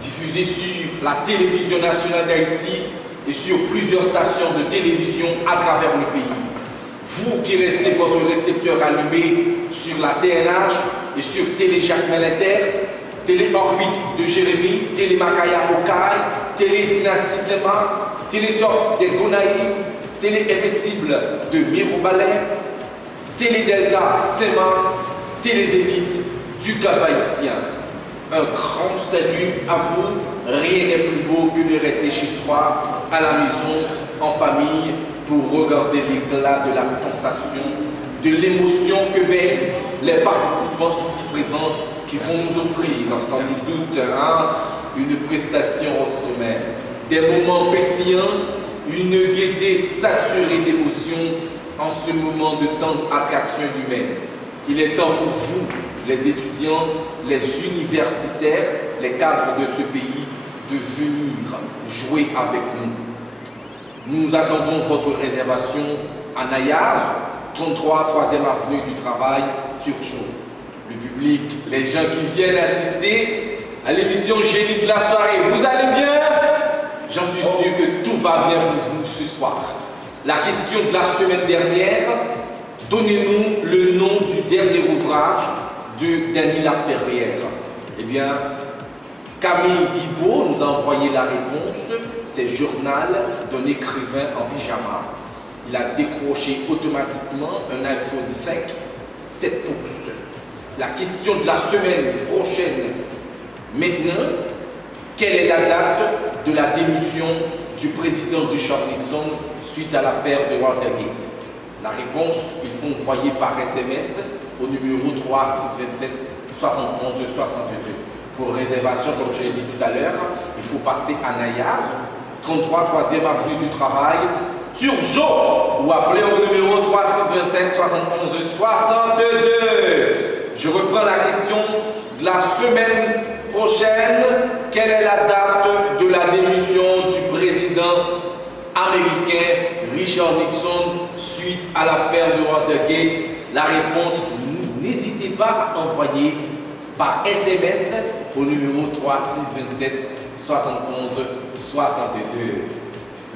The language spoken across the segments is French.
diffusé sur la télévision nationale d'Haïti et sur plusieurs stations de télévision à travers le pays. Vous qui restez votre récepteur allumé sur la TNH et sur Télé Jacques Melinter, Télé Orbite de Jérémy, Télé Makaya Okai, Télé Dynastie Sema, Télé Top des Gonaïves, Télé Irrésistible de Miro Ballet, Télé Delta Sema, Télé Zénith du Cap Haïtien. Un grand salut à vous. Rien n'est plus beau que de rester chez soi, à la maison, en famille, pour regarder l'éclat de la sensation, de l'émotion que mènent les participants ici présents qui vont nous offrir, sans nul doute, une prestation au sommet. Des moments pétillants, une gaieté saturée d'émotions en ce moment de tant d'attraction humaine. Il est temps pour vous, les étudiants, les universitaires, les cadres de ce pays, de venir jouer avec nous. Nous attendons votre réservation à Nayaz, 33 3e avenue du Travail, Turchot. Le public, les gens qui viennent assister à l'émission Génie de la soirée, vous allez bien? J'en suis sûr que tout va bien pour vous ce soir. La question de la semaine dernière, donnez-nous le nom du dernier ouvrage de Denis Laferrière. Eh bien, Camille Guibaud nous a envoyé la réponse, c'est Journal d'un écrivain en pyjama. Il a décroché automatiquement un iPhone 5 7 pouces. La question de la semaine prochaine, maintenant, quelle est la date de la démission du président Richard Nixon suite à l'affaire de Watergate? La réponse, il faut envoyer par SMS au numéro 3 627 71 62. Pour réservation, comme je l'ai dit tout à l'heure, il faut passer à Nayaz, 33 3e avenue du Travail, Turgeot, ou appeler au numéro 3 627 71 62. Je reprends la question de la semaine prochaine. Quelle est la date de la démission du président américain Richard Nixon suite à l'affaire de Watergate? La réponse, n'hésitez pas à envoyer par SMS au numéro 3 627 71 62.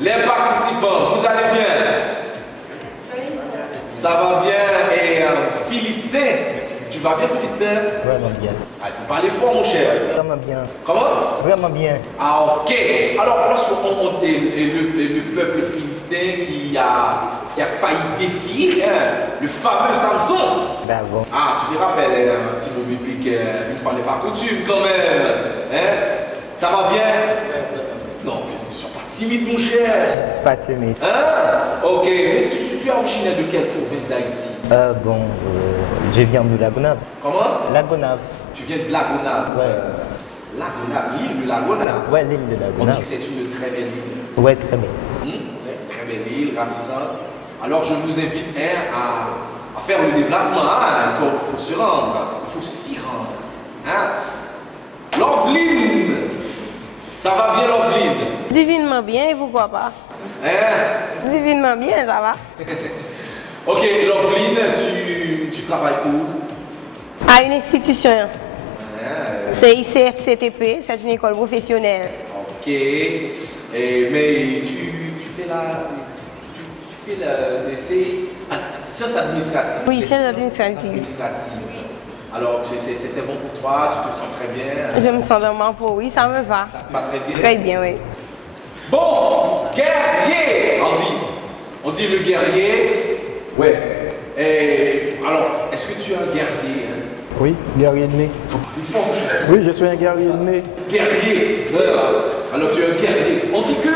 Les participants, vous allez bien? Ça va bien. Et Philistin, tu vas bien, Philistin? Vraiment bien. Ah, il faut parler fort, mon cher. Vraiment bien. Comment? Vraiment bien. Ah, ok. Alors, lorsqu'on le peuple philistin qui a failli défier le fameux Samson. Ben bon. Ah, tu te rappelles, un petit mot biblique, une fois n'est pas coutume quand même. Hein? Ça va bien? Non, ne sois pas timide, mon cher. Je suis pas timide. Hein? Ok. Mais tu es originaire de quelle province d'Haïti? Je viens de La Gonave. Comment? La Gonave. Tu viens de La Gonave. Ouais. La Gonave, l'île de La Gonave. Ouais, l'île de La On dit Gonave. que c'est une très belle île. Ouais, très bien. Très belle île, ravissante. Alors je vous invite à faire le déplacement. Hein? Il faut se rendre. Il faut s'y rendre. Hein? Loveline! Ça va bien, Loveline? Divinement bien, et pourquoi pas? Hein? Divinement bien, ça va. Ok, Loveline, tu travailles où? À une institution. Hein? C'est ICFCTP, c'est une école professionnelle. Ok. Mais tu fais sciences administratives. Oui, sciences administratives. Alors, c'est bon pour toi, tu te sens très bien. Je me sens dans ma peau, oui, ça me va. Ça te va très bien. Très bien, oui. Bon, guerrier, on dit le guerrier. Ouais. Alors, est-ce que tu es un guerrier? Oui, guerrier de né. Oui, je suis un guerrier de né. Guerrier. Alors, tu es un guerrier. On dit que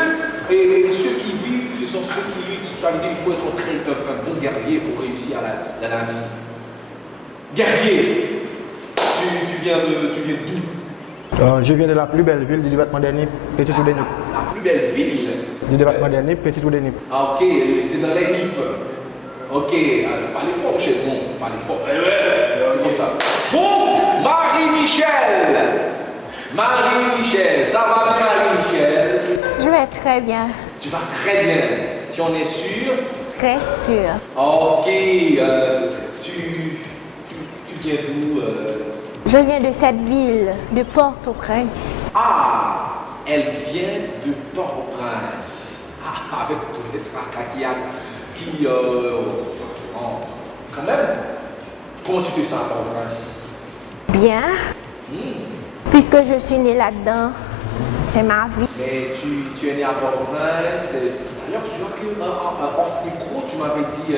ceux qui vivent, ce sont ceux qui luttent. Ça veut dire qu'il faut être un bon guerrier pour réussir à la vie. Guerrier, tu viens d'où? Je viens de la plus belle ville du département d'Ernip, Petit Oudénip. La plus belle ville Du département d'Ernip, Petit Oudénip. Ah, ok, c'est dans les Nip. Ok, il faut parler fort chez moi. Il faut parler fort. C'est comme ça. Bon, Marie-Michel. Marie-Michel, ça va bien, Marie-Michel? Je vais très bien. Tu vas très bien. Tu en es sûr? Très sûr. Ok, tu viens d'où? Je viens de cette ville, de Port-au-Prince. Ah, elle vient de Port-au-Prince. Ah, avec tous les tracas qu'il y a, quand même. Comment tu te sens à Port-au-Prince? Bien, puisque je suis née là-dedans. C'est ma vie. Mais tu es né à Port-au-Prince. D'ailleurs, tu vois que off micro, tu m'avais dit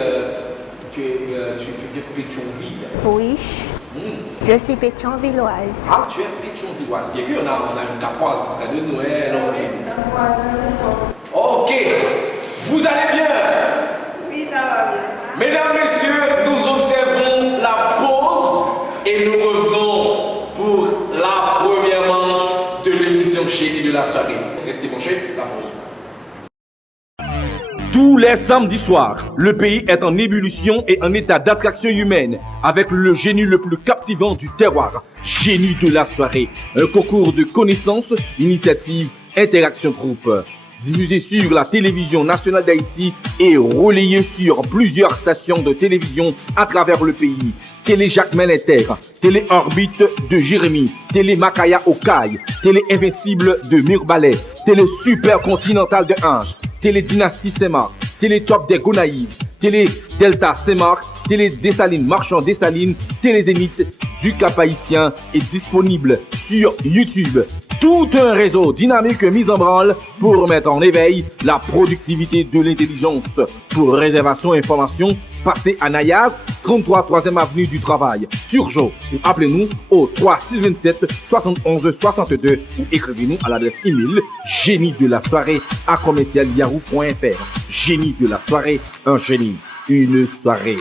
tu viens de Pétionville. Oui, je suis pétionvilloise. Ah, tu es Pétionvilloise. Bien qu'on a une capoise près de Noël. Ok, vous allez bien? Oui, ça va bien. Mesdames, messieurs, nous observons la pause et nous revenons pour la première manche de l'émission Génie de la soirée. Restez branchés, la pause. Tous les samedis soirs, le pays est en ébullition et en état d'attraction humaine avec le génie le plus captivant du terroir, Génie de la soirée, un concours de connaissances, initiative, interaction groupe. Diffusé sur la télévision nationale d'Haïti et relayé sur plusieurs stations de télévision à travers le pays. Télé Jacques Melinter, Télé Orbite de Jérémy, Télé Makaya Okaï, Télé Invincible de Mirbalet, Télé Super Continental de Ange, Télé Dynastie Saint-Marc, Télé Top des Gonaïves, Télé Delta Saint-Marc, Télé Dessalines Marchand Dessalines, Télé Zénith du Cap-Haïtien est disponible sur YouTube. Tout un réseau dynamique mis en branle pour mettre en éveil la productivité de l'intelligence. Pour réservation et information, passez à Nayaz, 33 3e avenue du Travail, Turgeau, ou appelez-nous au 3627 71 62 ou écrivez-nous à l'adresse email génie de la soirée à commercial.yahoo.fr. Génie de la soirée, un génie, une soirée.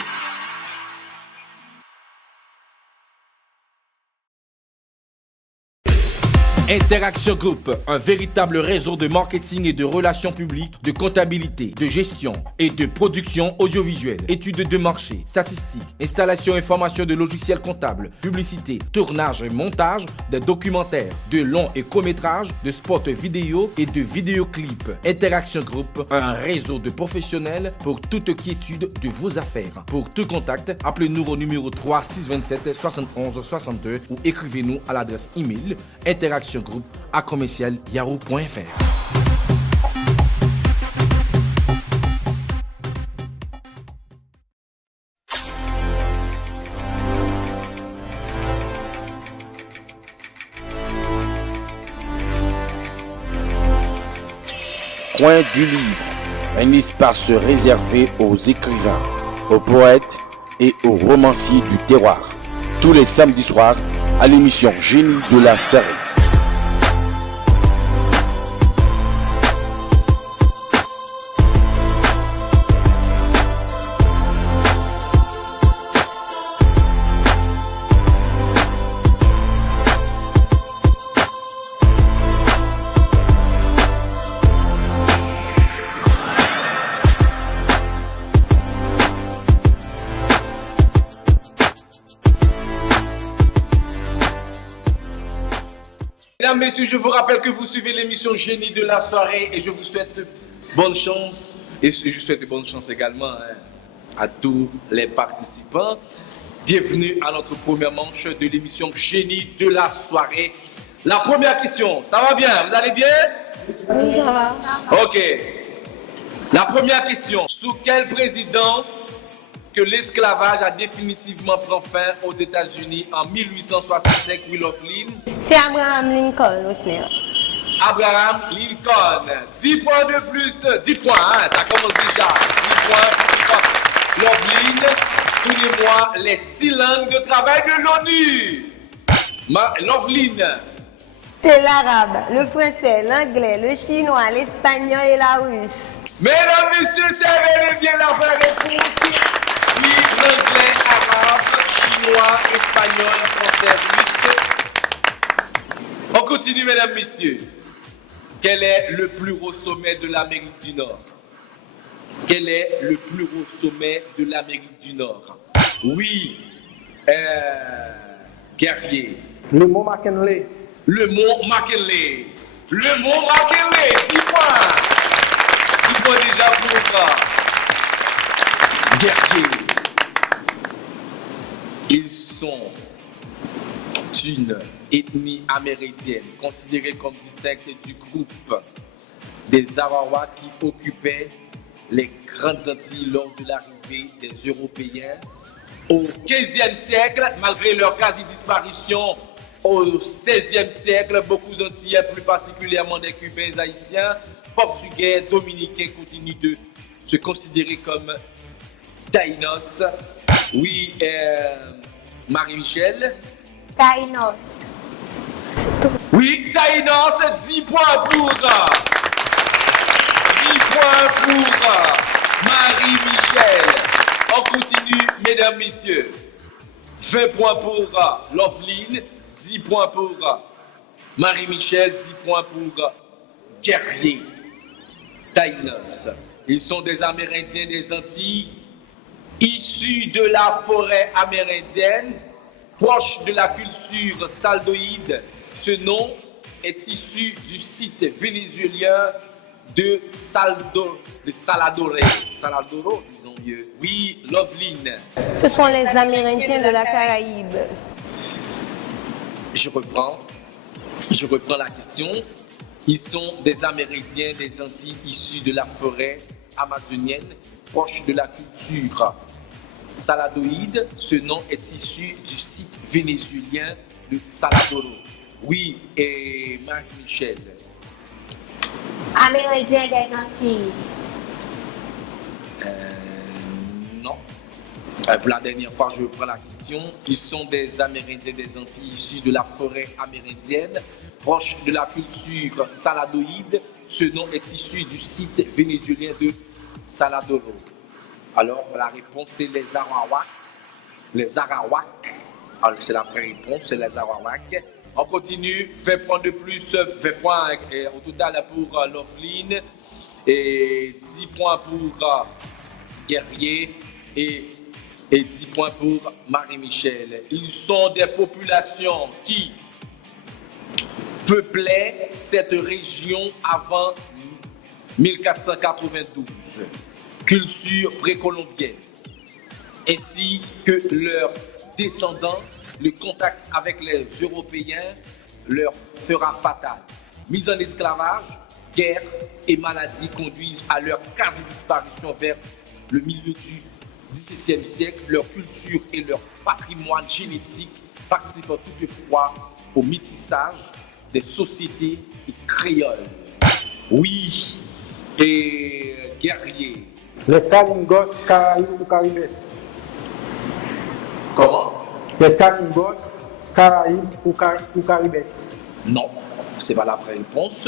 Interaction Group, un véritable réseau de marketing et de relations publiques, de comptabilité, de gestion et de production audiovisuelle, études de marché, statistiques, installation et formation de logiciels comptables, publicité, tournage et montage, de documentaires, de longs et courts-métrages, de spots vidéo et de vidéoclips. Interaction Group, un réseau de professionnels pour toute quiétude de vos affaires. Pour tout contact, appelez-nous au numéro 3 627 71 62 ou écrivez-nous à l'adresse email interaction groupe à commercial.yahoo.fr. Coin du livre, un espace réservé aux écrivains, aux poètes et aux romanciers du terroir. Tous les samedis soirs à l'émission Génie de la soirée. Mesdames, messieurs, je vous rappelle que vous suivez l'émission Génie de la soirée et je vous souhaite bonne chance. Et je souhaite bonne chance également à tous les participants. Bienvenue à notre première manche de l'émission Génie de la soirée. La première question, ça va bien? Vous allez bien? Oui, ça va. Ok. La première question, sous quelle présidence que l'esclavage a définitivement pris fin aux États-Unis en 1865, Will of Lynn? C'est Abraham Lincoln, aussi. Abraham Lincoln. 10 points de plus. 10 points, hein, ça commence déjà. 10 points. Loveline, donnez-moi les 6 langues de travail de l'ONU. Loveline. C'est l'arabe, le français, l'anglais, le chinois, l'espagnol et la russe. Mesdames, messieurs, c'est bel et bien la vraie réponse. Oui, l'anglais, arabe, chinois, espagnol, français, russe. On continue, mesdames, messieurs. Quel est le plus haut sommet de l'Amérique du Nord? Quel est le plus haut sommet de l'Amérique du Nord? Oui, guerrier. Le mont McKinley. Le mont McKinley. Le mont McKinley, 10 points. 10 points déjà pour le gars. Guerrier. Ils sont une ethnie amérindienne considérée comme distincte du groupe des Arawaks qui occupaient les grandes Antilles lors de l'arrivée des Européens au XVe siècle, malgré leur quasi-disparition au XVIe siècle. Beaucoup d'Antillais, plus particulièrement des Cubains, Haïtiens, Portugais, Dominicains, continuent de se considérer comme Taïnos. Oui, Marie-Michel. Taïnos. C'est tout. Oui, Taïnos, 10 points pour. 10 points pour Marie-Michel. On continue, mesdames, messieurs. 20 points pour Loveline, 10 points pour Marie-Michel, 10 points pour Guerrier. Taïnos. Ils sont des Amérindiens des Antilles, issus de la forêt amérindienne, proches de la culture saldoïde. Ce nom est issu du site vénézuélien de Saladoro, disons mieux. Oui, Loveline. Ce sont les Amérindiens de la Caraïbe. Je reprends la question. Ils sont des Amérindiens des Antilles issus de la forêt amazonienne, proche de la culture saladoïde. Ce nom est issu du site vénézuélien de Saladoro. Oui, et Marie-Michel. Amérindien des Antilles. Non. Pour la dernière fois, je reprends la question. Ils sont des Amérindiens des Antilles issus de la forêt amérindienne, proche de la culture saladoïde. Ce nom est issu du site vénézuélien de Saladoro. Alors, la réponse est les Arawaks. Les Arawaks. Alors, c'est la vraie réponse, c'est les Arawaks. On continue, 20 points de plus, 20 points au total pour Loveline et 10 points pour Guerrier et 10 points pour Marie-Michel. Ils sont des populations qui peuplaient cette région avant 1492. Culture précolombienne, ainsi que leurs descendants. Le contact avec les Européens leur sera fatal. Mise en esclavage, guerre et maladie conduisent à leur quasi-disparition vers le milieu du XVIIe siècle. Leur culture et leur patrimoine génétique participent toutefois au métissage des sociétés créoles. Oui, et Guerrier. Les Calingos, Caraïbes ou Caribes. Comment? Les Calingos, Caraïbes ou Caribes. Non, c'est pas la vraie réponse.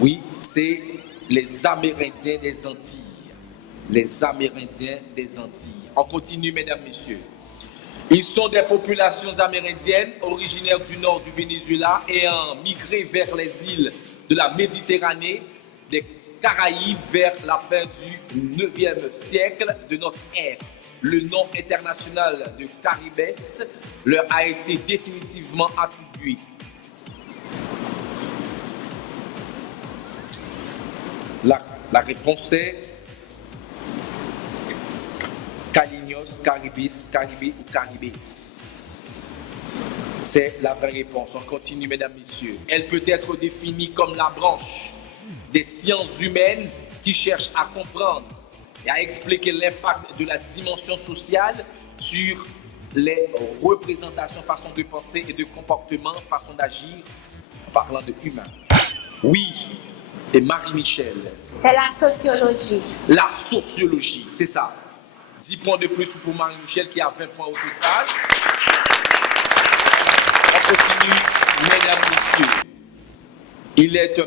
Oui, c'est les Amérindiens des Antilles. Les Amérindiens des Antilles. On continue, mesdames, messieurs. Ils sont des populations amérindiennes originaires du nord du Venezuela et ont migré vers les îles de la Méditerranée, des Caraïbes vers la fin du 9e siècle de notre ère. Le nom international de Caribes leur a été définitivement attribué. La réponse est Calingos, Caribes, Caribé ou Caribes. C'est la vraie réponse. On continue, mesdames, messieurs. Elle peut être définie comme la branche des sciences humaines qui cherche à comprendre et à expliquer l'impact de la dimension sociale sur les représentations, façon de penser et de comportement, façon d'agir, en parlant de humain. Oui, et Marie-Michel. C'est la sociologie. La sociologie, c'est ça. 10 points de plus pour Marie-Michel qui a 20 points au total. On continue, mesdames, messieurs. Il est un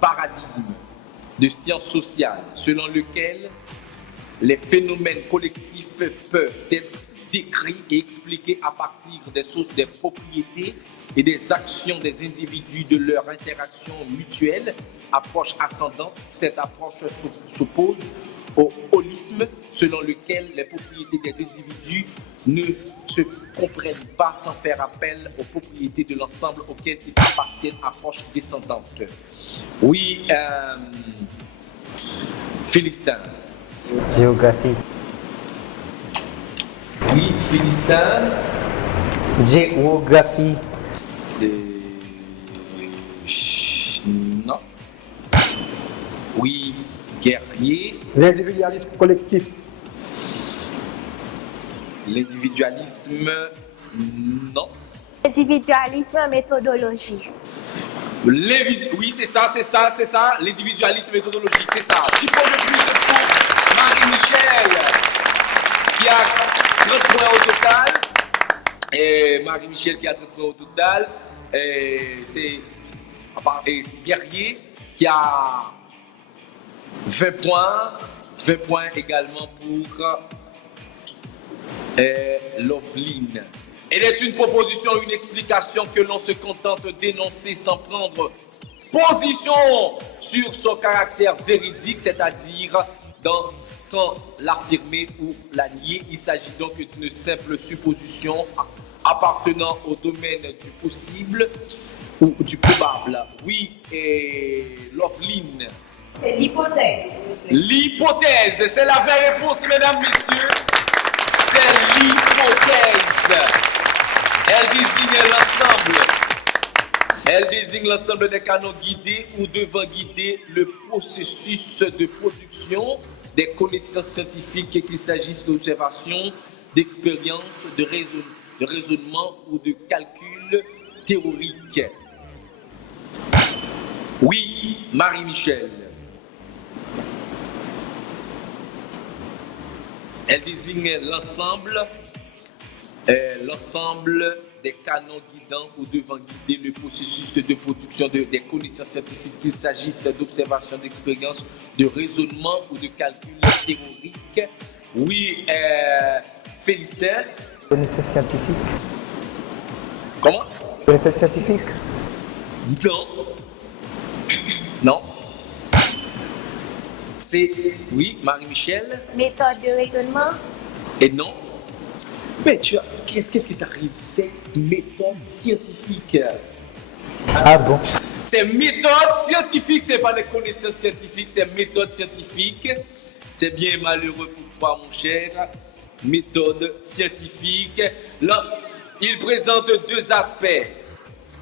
paradigme de sciences sociales selon lequel les phénomènes collectifs peuvent être décrits et expliqués à partir des propriétés et des actions des individus, de leur interaction mutuelle. Approche ascendante, cette approche s'oppose au holisme selon lequel les propriétés des individus ne se comprennent pas sans faire appel aux propriétés de l'ensemble auquel ils appartiennent, approche descendante. Oui, Philistin. Géographie. Oui, Philistin. Géographie. Non. Oui, guerrier. L'individualisme collectif. L'individualisme, non. Individualisme, méthodologie. Oui, c'est ça. L'individualisme méthodologique, c'est ça. 10 points de plus pour Marie-Michel, qui a 30 points au total. Et Marie-Michel qui a 30 points au total. Et c'est Guerrier qui a 20 points. 20 points également pour Loveline. Elle est une proposition, une explication que l'on se contente d'énoncer sans prendre position sur son caractère véridique, c'est-à-dire sans l'affirmer ou la nier. Il s'agit donc d'une simple supposition appartenant au domaine du possible ou du probable. Oui, et Loveline. C'est l'hypothèse. L'hypothèse, c'est la vraie réponse, mesdames, messieurs. C'est l'hypothèse. Elle désigne l'ensemble des canaux guidés ou devant guider le processus de production des connaissances scientifiques, qu'il s'agisse d'observation, d'expérience, de raisonnement ou de calcul théorique. Oui, Marie-Michel. Elle désigne l'ensemble des canons guidants ou devant guider le processus de production des connaissances scientifiques, qu'il s'agisse d'observation, d'expérience, de raisonnement ou de calcul théorique. Oui, Félicien. Connaissance scientifique. Comment? Connaissance scientifique. Non. C'est, oui, Marie-Michel. Méthode de raisonnement. Et non. Mais qu'est-ce qui t'arrive? C'est méthode scientifique. Ah bon? C'est méthode scientifique, c'est pas des connaissances scientifiques, c'est méthode scientifique. C'est bien malheureux pour toi, mon cher. Méthode scientifique. Là, il présente deux aspects.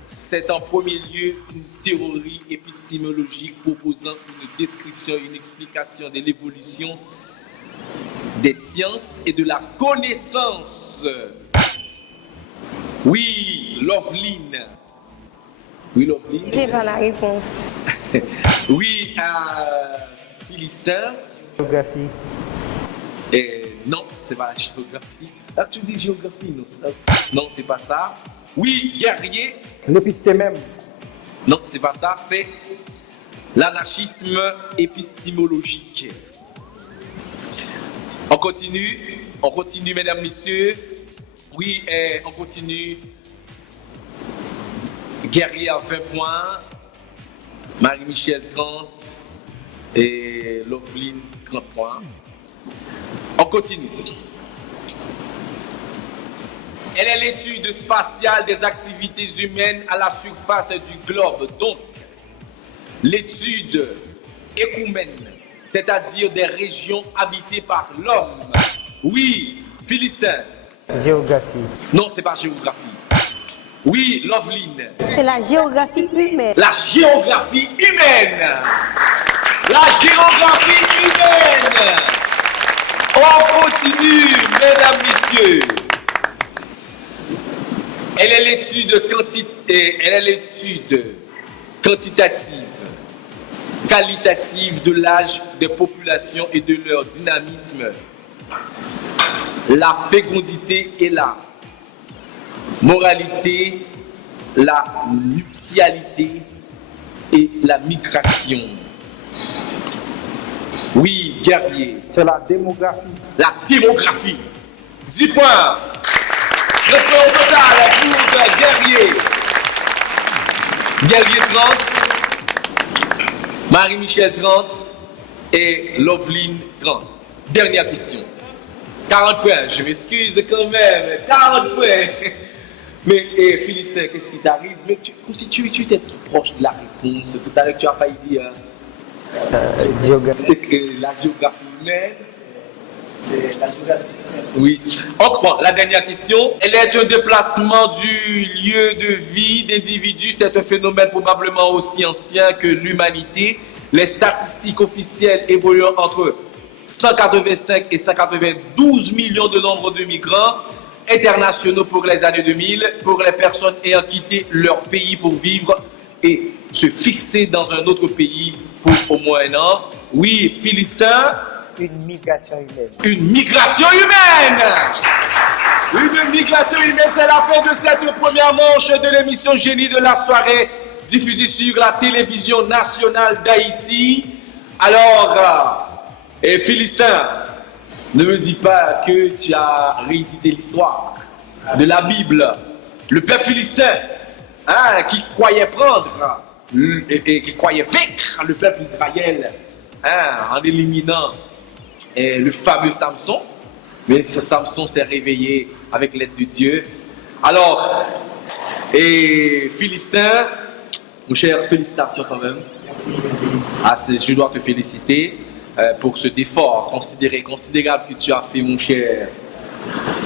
C'est en premier lieu une théorie épistémologique proposant une description et une explication de l'évolution des sciences et de la connaissance. Oui, Loveline. Oui, Loveline. J'ai pas la réponse. Oui, Philistin. Géographie. Non, c'est pas la géographie. Là, tu dis géographie, non, c'est pas ça. Oui, Guerrier. L'épistémème. Non, c'est pas ça, c'est l'anarchisme épistémologique. On continue, mesdames, messieurs. Oui, on continue. Guerrier à 20 points, Marie-Michel 30 et Loveline 30 points. On continue. Elle est l'étude spatiale des activités humaines à la surface du globe. Donc, l'étude écoumène, c'est-à-dire des régions habitées par l'homme. Oui, Philistin. Géographie. Non, c'est pas géographie. Oui, Loveline. C'est la géographie humaine. La géographie humaine. La géographie humaine. On continue, mesdames, messieurs. Elle est l'étude quantitative, qualitative de l'âge des populations et de leur dynamisme, la fécondité et la moralité, la nuptialité et la migration. Oui, Guerrier. C'est la démographie. La démographie. 10 points. Le point au total pour Guerrier. Guerrier 30. Marie-Michel 30. Et Loveline 30. Dernière question. 40 points. Je m'excuse quand même. 40 points. Mais Philistin, qu'est-ce qui t'arrive? Mais comme si tu étais tout proche de la réponse. Tout à l'heure, tu as failli dire Géographie. la géographie humaine. C'est la nouvelle. Oui. Donc, bon, la dernière question. Elle est un déplacement du lieu de vie d'individus. C'est un phénomène probablement aussi ancien que l'humanité. Les statistiques officielles évoluent entre 185 et 192 millions de nombre de migrants internationaux pour les années 2000, pour les personnes ayant quitté leur pays pour vivre et se fixer dans un autre pays pour au moins un an. Oui, Philistin. Une migration humaine. Une migration humaine. Une migration humaine, c'est la fin de cette première manche de l'émission Génie de la soirée, diffusée sur la télévision nationale d'Haïti. Alors, Philistin, ne me dis pas que tu as réédité l'histoire de la Bible. Le peuple philistin, qui croyait prendre et qui croyait vaincre le peuple d'Israël en éliminant le fameux Samson. Mais Samson s'est réveillé avec l'aide de Dieu. Alors, Philistin, mon cher, félicitations quand même. Merci. Je dois te féliciter pour cet effort considérable que tu as fait, mon cher.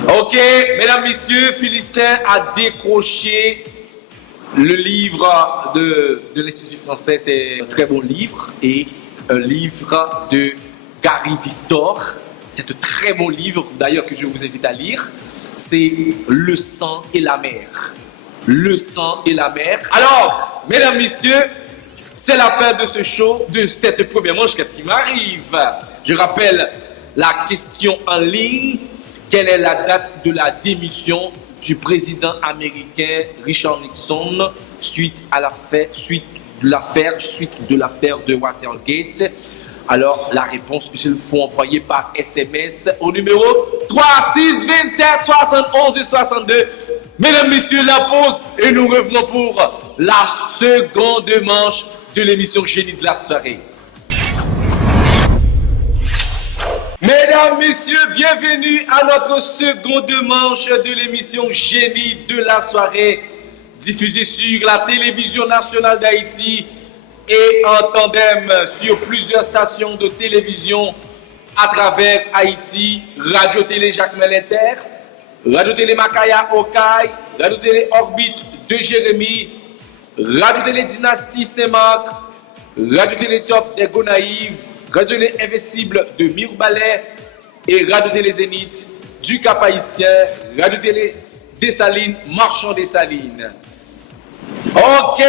Ok, mesdames, messieurs, Philistin a décroché le livre de l'Institut français. C'est un très bon livre et un livre de Gary Victor. C'est un très bon livre, d'ailleurs, que je vous invite à lire. C'est Le sang et la mer. Le sang et la mer. Alors, mesdames, messieurs, c'est la fin de ce show, de cette première manche. Qu'est-ce qui m'arrive? Je rappelle la question en ligne. Quelle est la date de la démission du président américain Richard Nixon suite de l'affaire de Watergate? Alors, la réponse, il faut envoyer par SMS au numéro 3627 71 62. Mesdames, messieurs, la pause et nous revenons pour la seconde manche de l'émission Génie de la soirée. Mesdames, messieurs, bienvenue à notre seconde manche de l'émission Génie de la soirée, diffusée sur la télévision nationale d'Haïti et en tandem sur plusieurs stations de télévision à travers Haïti, Radio-Télé Jacques Melinter, Radio-Télé Makaya Okaï, Radio-Télé Orbite de Jérémy, Radio-Télé Dynastie Saint-Marc, Radio-Télé Top des Gonaïves, Radio-Télé Invincible de Mirbalais et Radio-Télé Zénith du Cap-Haïtien, Radio-Télé Dessalines, Marchand Dessalines. Ok.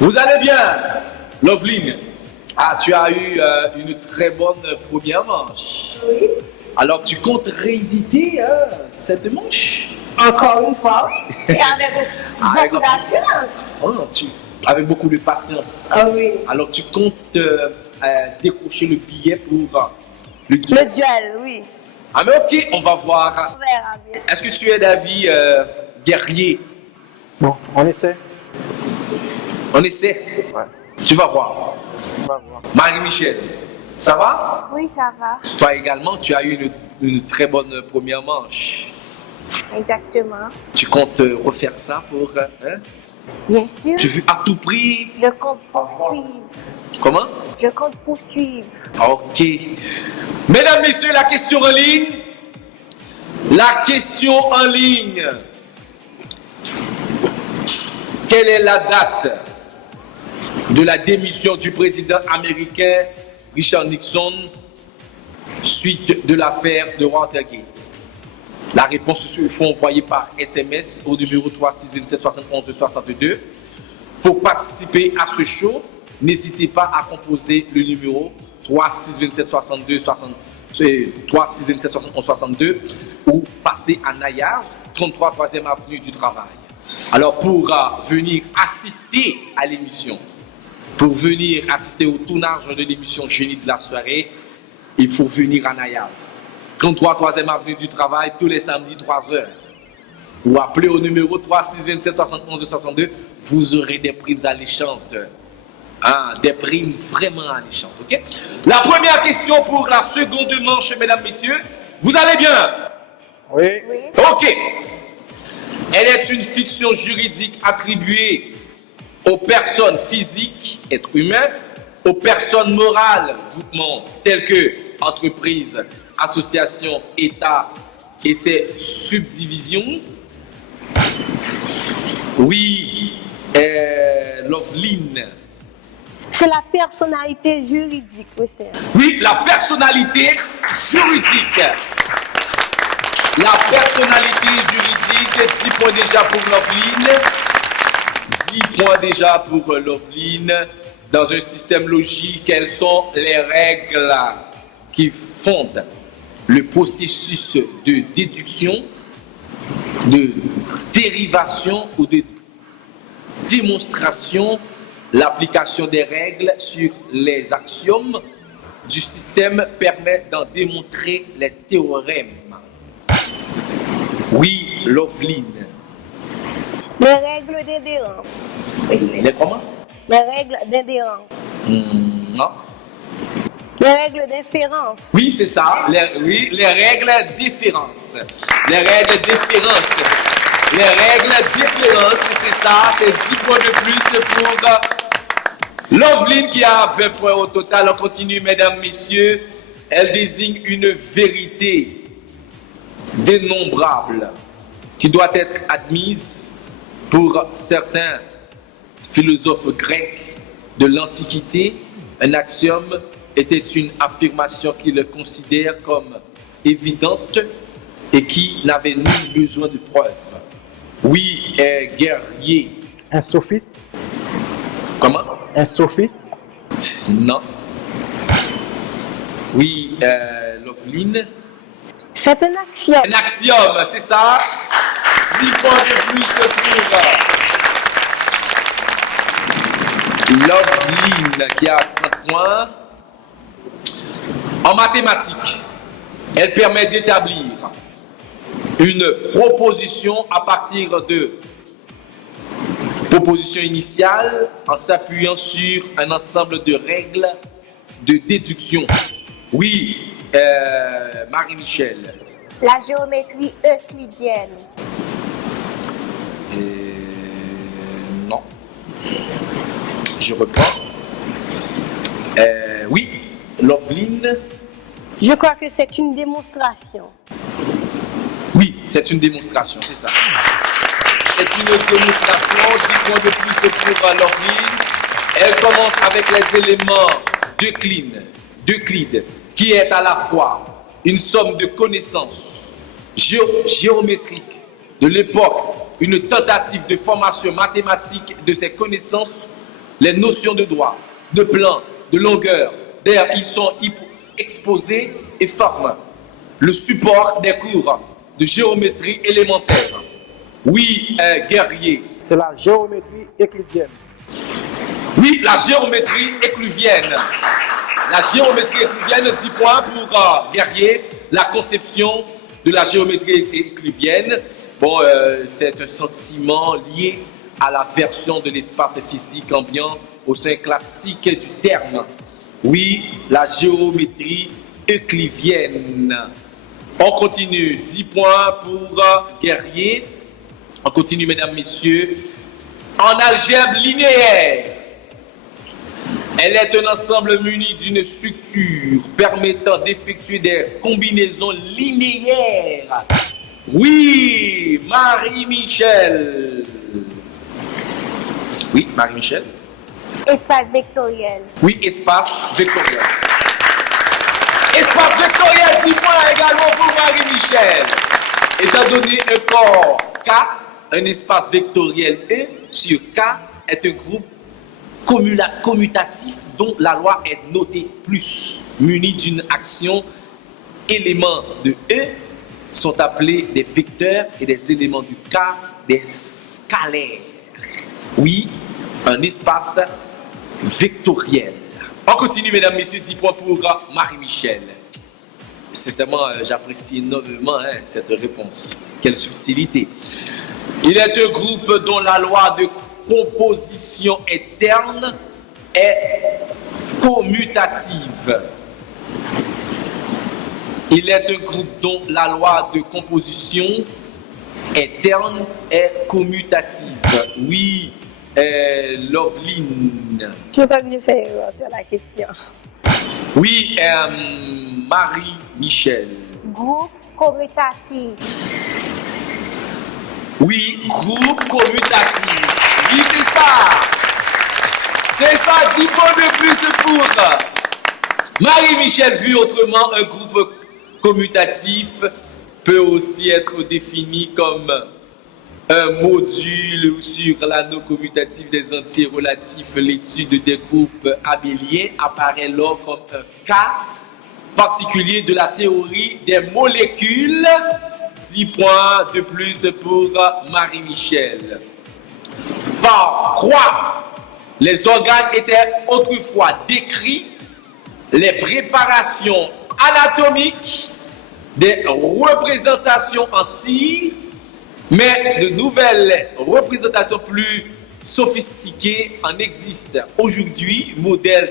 Vous allez bien, Loveline? Tu as eu une très bonne première manche. Oui. Alors, tu comptes rééditer cette manche? Encore une fois, oui. Et avec beaucoup d'assurance. Avec beaucoup de patience. Ah oui. Alors, tu comptes décrocher le billet pour le duel? Le duel, oui. Ah, mais ok, on va voir. On verra bien. Est-ce que tu es d'avis guerrier? Bon, on essaie. On essaie? Ouais. Tu vas voir. On va voir. Marie-Michel, ça va? Oui, ça va. Toi également, tu as eu une très bonne première manche. Exactement. Tu comptes refaire ça pour... Bien sûr. Tu veux à tout prix... Je compte poursuivre. Comment? Je compte poursuivre. Ok. Mesdames, messieurs, la question en ligne. La question en ligne. Quelle est la date de la démission du président américain Richard Nixon suite de l'affaire de Watergate? La réponse, il faut envoyer par SMS au numéro 3627 71 62. Pour participer à ce show, n'hésitez pas à composer le numéro 3627 71 62 ou passer à Nayar, 33 3e avenue du Travail. Alors, pour venir assister à l'émission, pour venir assister au tournage de l'émission Génie de la soirée, il faut venir à Nayaz. 33 3e avenue du Travail, tous les samedis 3h. Ou appelez au numéro 3627 71 62, vous aurez des primes alléchantes. Des primes vraiment alléchantes, ok? La première question pour la seconde manche, mesdames, messieurs. Vous allez bien? Oui. Oui. Ok. Elle est une fiction juridique attribuée aux personnes physiques, êtres humains, aux personnes morales, groupements tels que entreprises, associations, États et ses subdivisions. Oui, Loveline. C'est la personnalité juridique, monsieur. Oui, la personnalité juridique. La personnalité juridique, 10 points déjà pour Loveline. 10 points déjà pour Loveline. Dans un système logique, quelles sont les règles qui fondent le processus de déduction, de dérivation ou de démonstration? L'application des règles sur les axiomes du système permet d'en démontrer les théorèmes. Oui, Loveline. Les règles d'adhérence. Les comment? Les règles d'adhérence. Non. Les règles d'inférence. Oui, c'est ça. Oui, les règles différence. Les règles différence. Les règles différence, c'est ça. C'est 10 points de plus pour Loveline qui a 20 points au total. On continue, mesdames, messieurs. Elle désigne une vérité dénombrable qui doit être admise pour certains philosophes grecs de l'Antiquité. Un axiome était une affirmation qu'ils considèrent comme évidente et qui n'avait nul besoin de preuve. Oui, guerrier. Un sophiste? Comment? Un sophiste? Non. Oui, Loveline. C'est un axiome. Un axiome, c'est ça. 10 points de plus pour Loveline qui a 30 points. En mathématiques, elle permet d'établir une proposition à partir de proposition initiale en s'appuyant sur un ensemble de règles de déduction. Oui, Marie-Michel. La géométrie euclidienne. Non. Je reprends. Oui, Loveline. Je crois que c'est une démonstration. Oui, c'est une démonstration, c'est ça. C'est une démonstration, 10 points de plus pour Loveline. Elle commence avec les éléments d'Euclide, qui est à la fois une somme de connaissances géométriques de l'époque, une tentative de formation mathématique de ces connaissances, les notions de droit, de plan, de longueur, d'air y sont exposées et forment le support des cours de géométrie élémentaire. Oui, guerrier. C'est la géométrie euclidienne. Oui, la géométrie euclidienne. La géométrie euclidienne, 10 points pour guerrier. La conception de la géométrie euclidienne, bon, c'est un sentiment lié à la version de l'espace physique ambiant au sein classique du terme. Oui, la géométrie euclidienne. On continue, 10 points pour guerrier. On continue, mesdames, messieurs. En algèbre linéaire, elle est un ensemble muni d'une structure permettant d'effectuer des combinaisons linéaires. Oui, Marie-Michel. Oui, Marie-Michel. Espace vectoriel. Oui, espace vectoriel. Espace vectoriel, 10 points également pour Marie-Michel. Étant donné un corps K, un espace vectoriel E sur K est un groupe commutatif dont la loi est notée plus, muni d'une action. Éléments de E sont appelés des vecteurs et des éléments du K des scalaires. Oui, un espace vectoriel. On continue, mesdames, messieurs, 10 points pour Marie-Michel. Sincèrement, j'apprécie énormément cette réponse. Quelle subtilité. Il est un groupe dont la loi de composition interne est commutative. Il est un groupe dont la loi de composition interne est commutative. Oui, Loveline. Je ne peux pas bien faire sur la question. Oui, Marie-Michel. Groupe commutatif. Oui, groupe commutatif. Oui, c'est ça. C'est ça, 10 points de plus pour Marie-Michel. Vu autrement, un groupe commutatif peut aussi être défini comme un module sur l'anneau commutatif des entiers relatifs. L'étude des groupes abéliens apparaît là comme un cas particulier de la théorie des molécules. 10 points de plus pour Marie-Michel. Par quoi les organes étaient autrefois décrits, les préparations anatomiques, des représentations en cire, mais de nouvelles représentations plus sophistiquées en existent aujourd'hui, modèles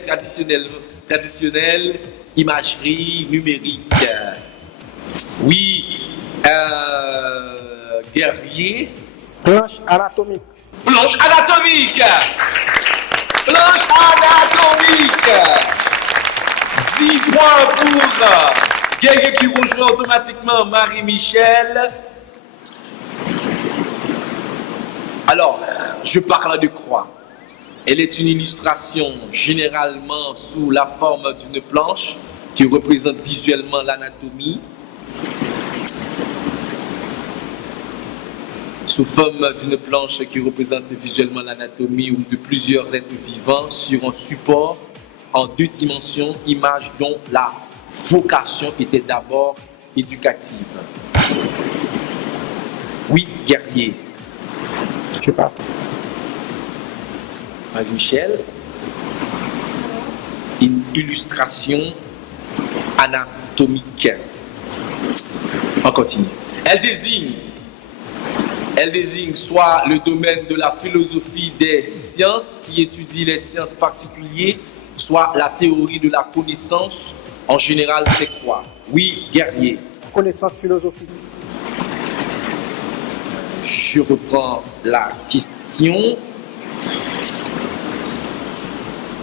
traditionnels, imagerie numérique. Oui, guerrier. Planche anatomique. Planche anatomique. Planche anatomique. 10 points pour guerrier qui rejoint automatiquement Marie-Michel. Alors, je parle de croix. Elle est une illustration généralement sous la forme d'une planche qui représente visuellement l'anatomie. Sous forme d'une planche qui représente visuellement l'anatomie ou de plusieurs êtres vivants sur un support en 2 dimensions, image dont la vocation était d'abord éducative. Oui, guerrier. Je passe. Marie-Michel, une illustration anatomique. On continue. Elle désigne soit le domaine de la philosophie des sciences qui étudie les sciences particulières, soit la théorie de la connaissance. En général, c'est quoi? Oui, guerrier. Connaissance philosophique. Je reprends la question.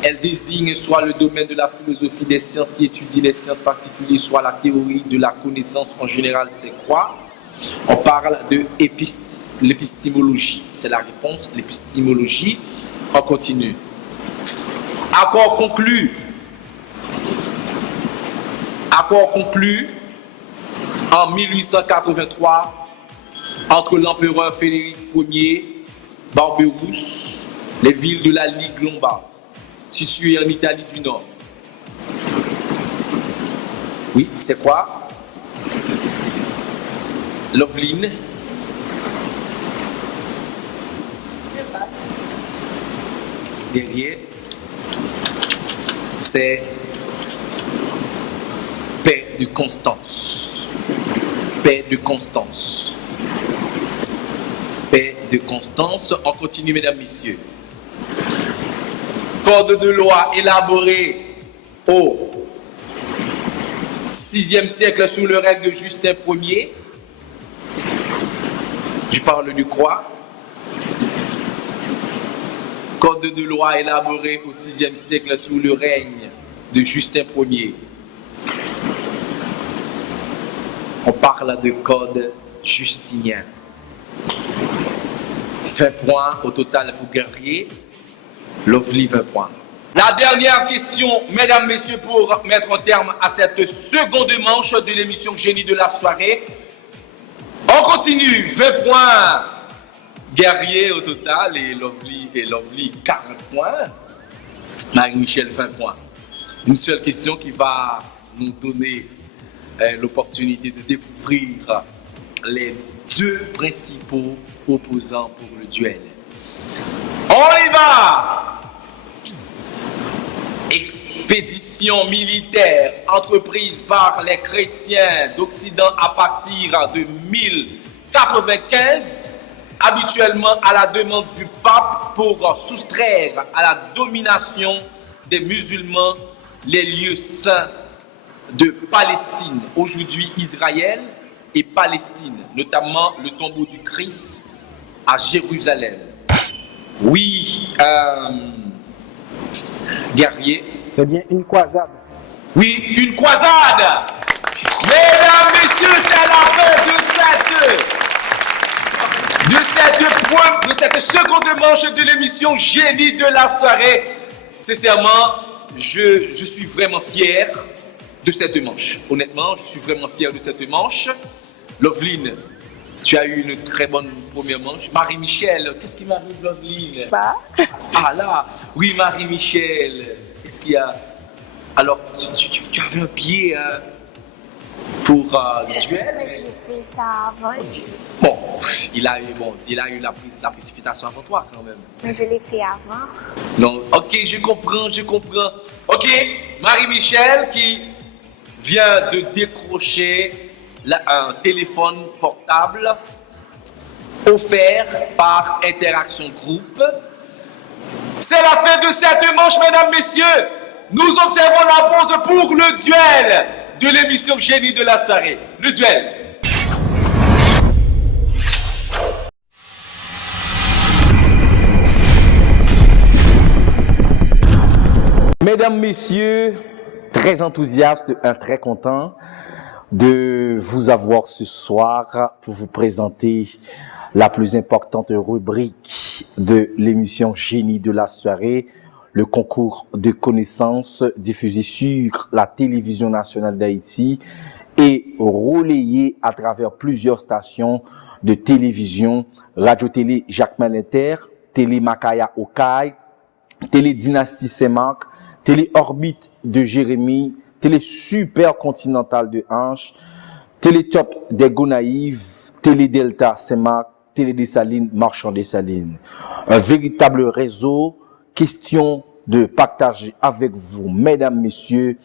Elle désigne soit le domaine de la philosophie des sciences qui étudie les sciences particulières, soit la théorie de la connaissance. En général, c'est quoi? On parle de l'épistémologie. C'est la réponse, l'épistémologie. On continue. Accord conclu. Accord conclu en 1883 entre l'empereur Frédéric Ier, Barberousse, les villes de la Ligue lombarde, situées en Italie du Nord. Oui, c'est quoi? Loveline. Je passe. Derrière, c'est paix de Constance. Paix de Constance. Paix de Constance. On continue, mesdames, messieurs. Code de loi élaboré au 6e siècle sous le règne de Justin Ier. Je parle du croix. Code de loi élaboré au 6e siècle sous le règne de Justin Ier. On parle de code justinien. 20 points au total pour Guerrier. Lovely, 20 points. La dernière question, mesdames, messieurs, pour mettre un terme à cette seconde manche de l'émission Génie de la soirée. On continue, 20 points. Guerrier au total et Lovely 40 points. Marie-Michel 20 points. Une seule question qui va nous donner l'opportunité de découvrir les 2 principaux opposants pour le duel. On y va! Expédition militaire entreprise par les chrétiens d'Occident à partir de 1095, habituellement à la demande du pape pour soustraire à la domination des musulmans les lieux saints de Palestine, aujourd'hui Israël et Palestine, notamment le tombeau du Christ à Jérusalem. Oui, guerrier. C'est bien une croisade. Oui, une croisade. Mesdames, messieurs, c'est la fin de cette seconde manche de l'émission Génie de la soirée. Sincèrement, je suis vraiment fier de cette manche. Honnêtement, je suis vraiment fier de cette manche. Loveline, tu as eu une très bonne première manche. Marie-Michel, qu'est-ce qui m'arrive, Loveline? Ah là, oui, Marie-Michel, qu'est-ce qu'il y a? Alors, tu avais un pied pour le duel? Mais j'ai fait ça avant. Bon, il a eu la précipitation avant toi quand même. Mais je l'ai fait avant. Non, ok, je comprends. Ok, Marie-Michel qui vient de décrocher un téléphone portable offert par Interaction Group. C'est la fin de cette manche, mesdames, messieurs. Nous observons la pause pour le duel de l'émission Génie de la soirée. Le duel. Mesdames, messieurs, très enthousiaste, très content de vous avoir ce soir pour vous présenter la plus importante rubrique de l'émission Génie de la soirée, le concours de connaissances diffusé sur la télévision nationale d'Haïti et relayé à travers plusieurs stations de télévision, Radio-Télé Jacques Malinter, Télé Makaya Okaï, Télé Dynastie Saint-Marc, Télé Orbite de Jérémy, Télé Super Continental de Hanche, Télé Top des Gonaïves, Télé Delta Saint-Marc, Télé Dessalines, Marchand Dessalines. Un véritable réseau. Question de partager avec vous, mesdames, messieurs,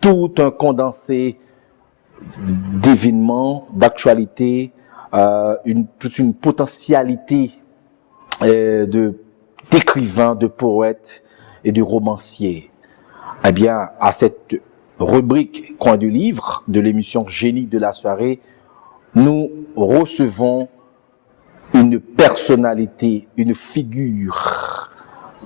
tout un condensé d'événements, d'actualités, toute une potentialité d'écrivains, de poètes et de romanciers. Eh bien, à cette rubrique Coin du livre de l'émission Génie de la soirée, nous recevons une personnalité, une figure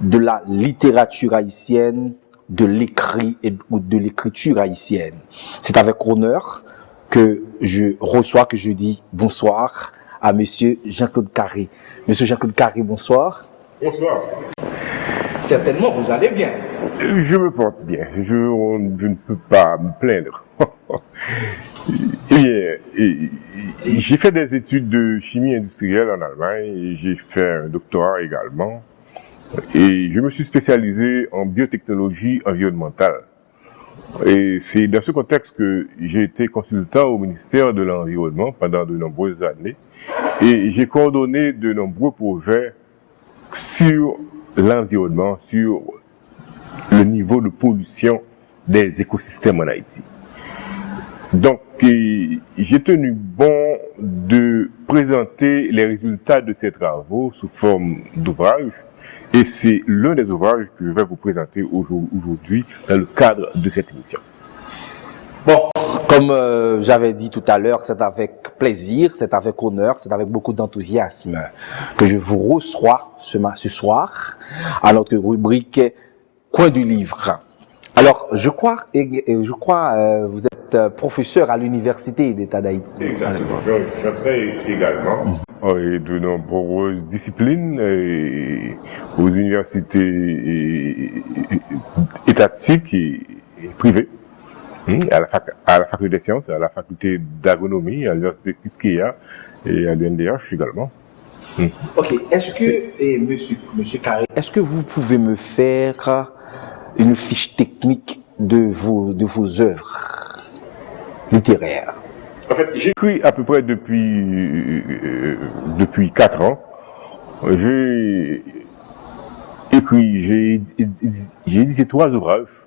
de la littérature haïtienne, de l'écrit ou de l'écriture haïtienne. C'est avec honneur que je reçois, que je dis bonsoir à Monsieur Jean-Claude Carré. Monsieur Jean-Claude Carré, bonsoir. Bonsoir. Certainement, vous allez bien. Je me porte bien. Je ne peux pas me plaindre. Eh bien, j'ai fait des études de chimie industrielle en Allemagne et j'ai fait un doctorat également. Et je me suis spécialisé en biotechnologie environnementale. Et c'est dans ce contexte que j'ai été consultant au ministère de l'Environnement pendant de nombreuses années. Et j'ai coordonné de nombreux projets sur l'environnement, sur le niveau de pollution des écosystèmes en Haïti. Donc, j'ai tenu bon de présenter les résultats de ces travaux sous forme d'ouvrage. Et c'est l'un des ouvrages que je vais vous présenter aujourd'hui dans le cadre de cette émission. Bon, comme j'avais dit tout à l'heure, c'est avec plaisir, c'est avec honneur, c'est avec beaucoup d'enthousiasme que je vous reçois ce soir à notre rubrique Coin du livre. Alors, je crois, vous êtes professeur à l'Université d'État d'Haïti. Exactement. J'enseigne également de nombreuses disciplines aux universités étatiques et privées, à la faculté des sciences, à la faculté d'agronomie, à l'université Quisqueya et à l'UNDH également. Ok. Est-ce que, Monsieur Carré, est-ce que vous pouvez me faire une fiche technique de vos œuvres littéraires? En fait, j'écris à peu près depuis 4 ans. J'ai édité 3 ouvrages.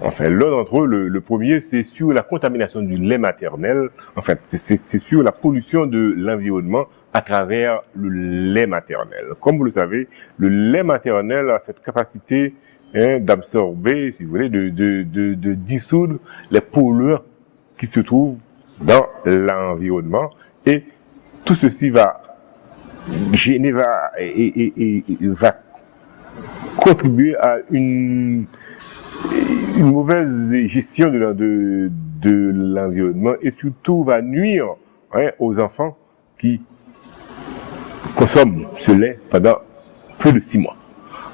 Enfin, l'un d'entre eux, le premier, c'est sur la contamination du lait maternel. En fait, c'est sur la pollution de l'environnement à travers le lait maternel. Comme vous le savez, le lait maternel a cette capacité d'absorber, si vous voulez, de dissoudre les polluants qui se trouvent dans l'environnement. Et tout ceci va Genève va contribuer à une mauvaise gestion de l'environnement et surtout va nuire aux enfants qui consomment ce lait pendant plus de 6 mois.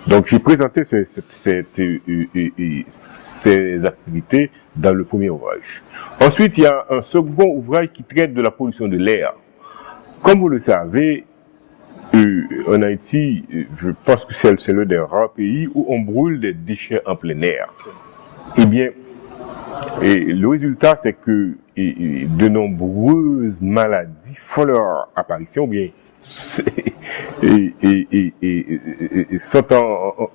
Donc j'ai présenté ces activités dans le premier ouvrage. Ensuite, il y a un second ouvrage qui traite de la pollution de l'air. Comme vous le savez, en Haïti, je pense que c'est l'un des rares pays où on brûle des déchets en plein air. Eh bien, le résultat, c'est que de nombreuses maladies font leur apparition, ou bien sont en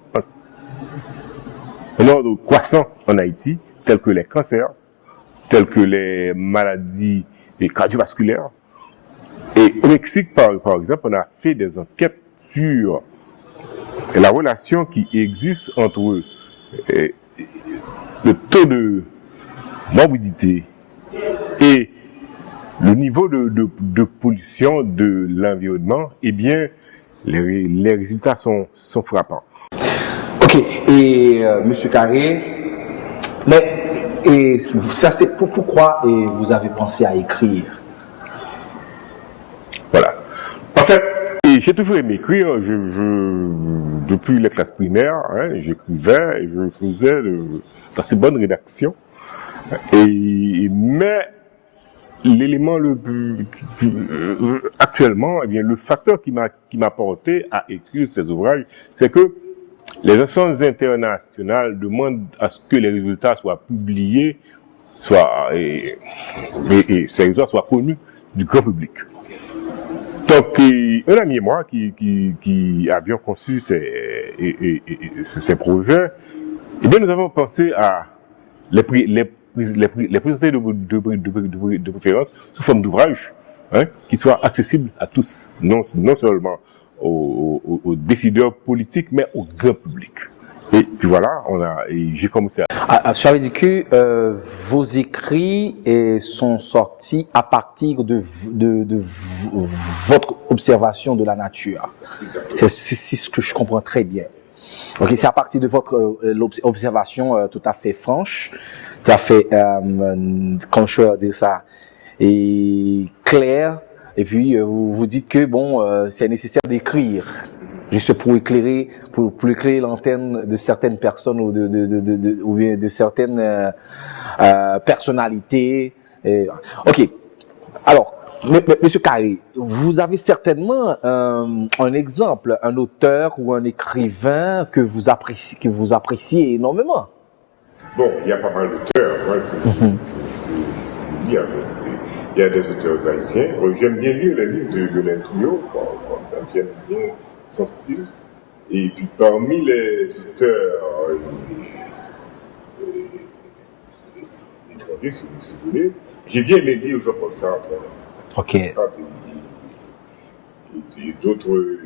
ordre croissant en Haïti, tels que les cancers, tels que les maladies cardiovasculaires. Et au Mexique, par exemple, on a fait des enquêtes sur la relation qui existe entre le taux de morbidité et le niveau de pollution de l'environnement. Eh bien, les résultats sont frappants. Ok, et Monsieur Carré, mais et ça c'est pourquoi vous avez pensé à écrire? Voilà. En fait, j'ai toujours aimé écrire. Depuis les classes primaires, j'écrivais et je faisais d'assez bonnes rédactions. Mais l'élément actuellement, eh bien, le facteur qui m'a porté à écrire ces ouvrages, c'est que les instances internationales demandent à ce que les résultats soient publiés, et ces résultats soient connus du grand public. Donc, un ami et moi qui avions conçu ces projets, eh bien, nous avons pensé à les présenter de préférence sous forme d'ouvrages, qui soient accessibles à tous, non seulement aux décideurs politiques, mais au grand public. Et puis voilà, j'ai commencé à... Ça veut dire que vos écrits sont sortis à partir de votre observation de la nature. C'est ce que je comprends très bien. Okay, c'est à partir de votre observation tout à fait franche, tout à fait, comment je peux dire ça, et claire. Et puis vous vous dites que bon, c'est nécessaire d'écrire. Juste pour éclairer l'antenne de certaines personnes ou de certaines personnalités. Ok. Alors, Monsieur Carré, vous avez certainement un exemple, un auteur ou un écrivain que vous appréciez énormément. Bon, il y a pas mal d'auteurs. Il y a des auteurs haïtiens. J'aime bien lire les livres de Lentrio, comme ça, j'aime bien son style. Et puis parmi les auteurs étrangers, si vous voulez, j'ai bien aimé lire Jean-Paul Sartre. Ok. Et d'autres